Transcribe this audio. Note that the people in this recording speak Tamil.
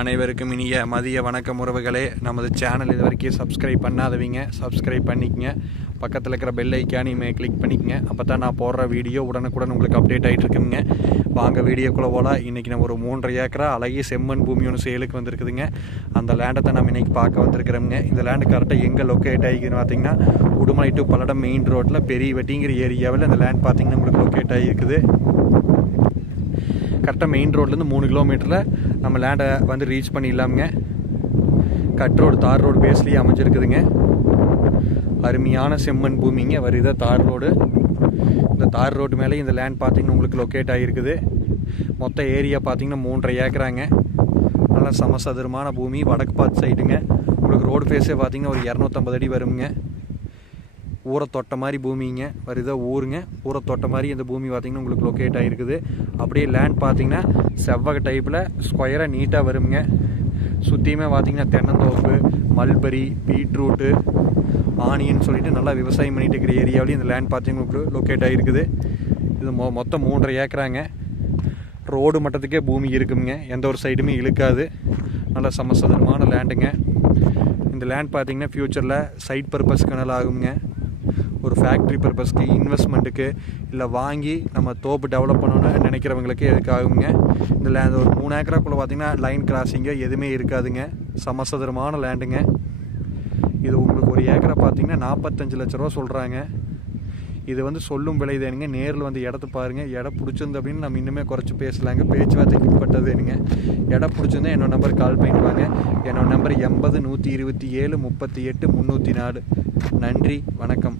அனைவருக்கும் இனிய மதிய வணக்கம் உறவுகளே. நமது சேனல் இது வரைக்கும் சப்ஸ்கிரைப் பண்ணாதவங்க சப்ஸ்கிரைப் பண்ணிக்கங்க. பக்கத்தில் இருக்கிற பெல் ஐக்கானையுமே கிளிக் பண்ணிக்கங்க. அப்போ தான் நான் போடுற வீடியோ உடனுக்குடன் உங்களுக்கு அப்டேட் ஆகிட்டு இருக்குங்க. வாங்க வீடியோக்குள்ளே போகலாம். இன்றைக்கி நம்ம ஒரு 3.5 ஏக்கரா அழகிய செம்மண் பூமி ஒன்று சேலுக்கு வந்திருக்குதுங்க. அந்த லேண்டை தான் நம்ம இன்றைக்கி பார்க்க வந்திருக்கிறோங்க. இந்த லேண்டு கரெக்டாக எங்கே லொக்கேட் ஆகிக்குதுன்னு பார்த்தீங்கன்னா, உடுமலை டு பல்லடம் மெயின் ரோட்டில் பெரிய வெட்டிங்கிற ஏரியாவில் இந்த லேண்ட் பார்த்தீங்கன்னா உங்களுக்கு லொக்கேட் ஆகிருக்குது. கரெக்டாக மெயின் ரோட்லேருந்து 3 கிலோமீட்டரில் நம்ம லேண்டை வந்து ரீச் பண்ணிடலாமுங்க. கட் ரோடு தார் ரோடு பேஸ்லேயே அமைஞ்சிருக்குதுங்க. அருமையான செம்மண் பூமிங்க. வருது தார் ரோடு. இந்த தார் ரோடு மேலே இந்த லேண்ட் பார்த்திங்கன்னா உங்களுக்கு லொக்கேட் ஆகிருக்குது. மொத்த ஏரியா பார்த்திங்கன்னா 3.5 ஏக்கராங்க. நல்லா சமசதுரமான பூமி. வடக்கு பார்த்து சைடுங்க. உங்களுக்கு ரோடு ஃபேஸே பார்த்திங்கன்னா ஒரு 250 அடி வருங்க. ஊரை தொட்ட மாதிரி பூமிங்க. வருதா ஊருங்க. ஊரை தொட்ட மாதிரி இந்த பூமி பார்த்திங்கன்னா உங்களுக்கு லொக்கேட் ஆகிருக்குது. அப்படியே லேண்ட் பார்த்திங்கன்னா செவ்வக டைப்பில் ஸ்கொயராக நீட்டாக வருங்க. சுற்றியுமே பார்த்திங்கன்னா தென்னந்தோப்பு, மல்பரி, பீட்ரூட்டு, ஆனியன் சொல்லிட்டு நல்லா விவசாயம் பண்ணிட்டு இருக்கிற ஏரியாவிலேயும் இந்த லேண்ட் பார்த்திங்கன்னா உங்களுக்கு லொக்கேட் ஆகிருக்குது. இது மொத்தம் 3.5 ஏக்கராங்க. ரோடு மட்டத்துக்கே பூமி இருக்குங்க. எந்த ஒரு சைடுமே இழுக்காது. நல்லா சமசதுரமான லேண்டுங்க. இந்த லேண்ட் பார்த்திங்கன்னா ஃப்யூச்சரில் சைட் பர்பஸ்க்கு நல்லா ஆகுங்க. ஒரு ஃபேக்ட்ரி பர்பஸ்க்கு, இன்வெஸ்ட்மெண்ட்டுக்கு, இல்லை வாங்கி நம்ம தோப்பு டெவலப் பண்ணணும்னு நினைக்கிறவங்களுக்கு எதுக்கு ஆகுங்க. இந்த லேண்ட் ஒரு 3 ஏக்கராக்குள்ளே பார்த்திங்கன்னா லைன் கிராசிங்கோ எதுவுமே இருக்காதுங்க. சமசதுரமான லேண்டுங்க. இது உங்களுக்கு ஒரு ஏக்கரை பார்த்திங்கன்னா 45 லட்ச ரூபா சொல்கிறாங்க. இது வந்து சொல்லும் விலை தேனுங்க. நேரில் வந்து இடத்த பாருங்கள். இடம் பிடிச்சிருந்து அப்படின்னு நம்ம இன்னுமே குறைச்சி பேசலாங்க. பேச்சுவார்த்தைக்கு உட்பட்டது வேணுங்க. இடம் பிடிச்சிருந்தா என்னோட நம்பர் கால் பண்ணிட்டு வாங்க. என்னோட நம்பர் 80 127 38 304. நன்றி, வணக்கம்.